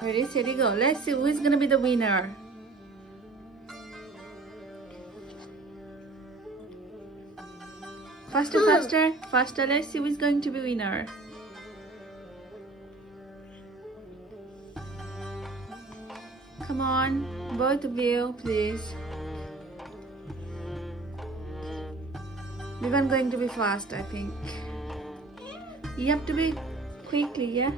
Ready, steady, go. Let's see who is gonna be the winner. Faster, faster, faster. Let's see who is going to be winner. Come on, both of you, please. We're going to be fast, I think. You have to be quickly, yeah?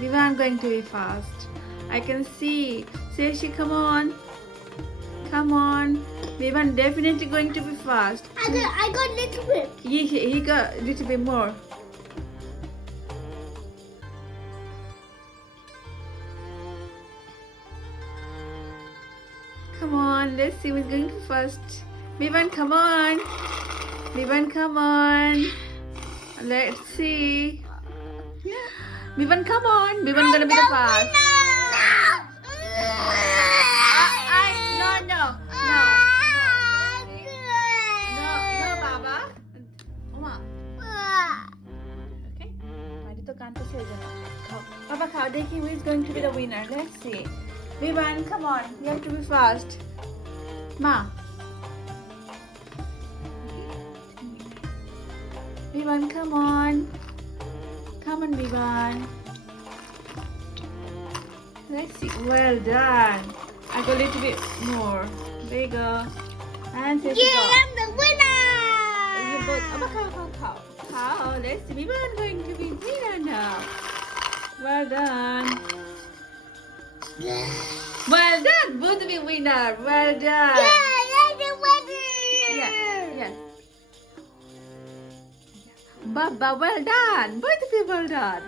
We are going to be fast. I can see. Seshi, come on. Come on. We are definitely going to be fast. I got a little bit. He got a little bit more. Come on, let's see who's going to be first. Vivan, come on. Vivan, come on. Let's see. Vivan, come on. Vivan gonna be the fast. No, Baba. Oma. Okay. Mari to kanta se jana. Baba, khao dekhi who is going to be the winner. Let's see. Vivan, come on. You have to be fast. Ma. Vivan, come on. Come on, Vivan. Let's see. Well done. I got a little bit more. There you go. And there you go. I'm the winner. You both. Cow. Let's see. Vivan going to be winner now. Well done. Well done. Both of you winner. Well done. I'm the winner. Yeah. Baba, well done. Both of you well done.